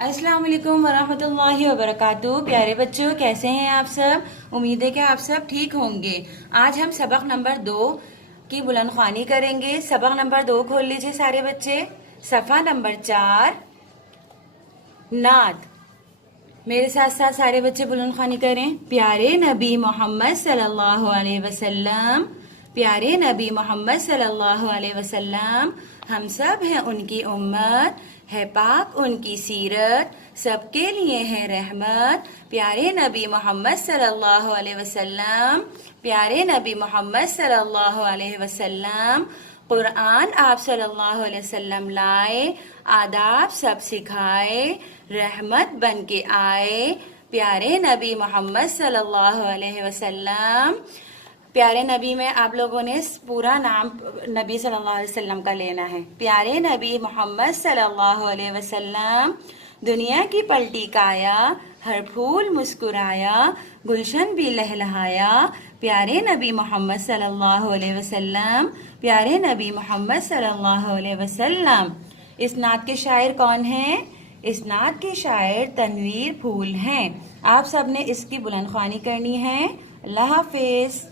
अस्सलाम वालेकुम वरहमतुल्लाहि वबरकातुहू। प्यारे बच्चों, कैसे हैं आप सब? उम्मीद है कि आप सब ठीक होंगे। आज हम सबक नंबर 2 की बुलंद ख्वानी करेंगे। सबक नंबर 2 खोल लीजिए सारे बच्चे। सफ़ा नंबर 4 नात। मेरे साथ साथ सारे बच्चे बुलंद ख्वानी करें। प्यारे नबी मोहम्मद सल्लल्लाहु अलैहि वसल्लम, प्यारे नबी मोहम्मद सल्लल्लाहु अलैहि वसल्लम, हम सब हैं उनकी उम्मत, है पाक उनकी सीरत, सबके लिए है रहमत। प्यारे नबी मोहम्मद सल्लल्लाहु अलैहि वसल्लम, प्यारे नबी मोहम्मद सल्लल्लाहु अलैहि वसल्लम, कुरान आप सल्लल्लाहु अलैहि वसल्लम लाए, आदाब सब सिखाए, रहमत बन के आए। प्यारे नबी मोहम्मद सल्लल्लाहु अलैहि वसल्लम। प्यारे नबी में आप लोगों ने पूरा नाम नबी सल्लल्लाहु अलैहि वसल्लम का लेना है। प्यारे नबी मोहम्मद सल्लल्लाहु अलैहि वसल्लम, दुनिया की पलटी काया, हर फूल मुस्कुराया, गुलशन भी लहलहाया। प्यारे नबी मोहम्मद सल्लल्लाहु अलैहि वसल्लम, प्यारे नबी मोहम्मद सल्लल्लाहु अलैहि वसल्लम। इस नात के शायर कौन हैं? इस नात के शायर तनवीर फूल हैं। आप सब ने इसकी बुलंद ख्वानी करनी है। अल्लाह हाफिज।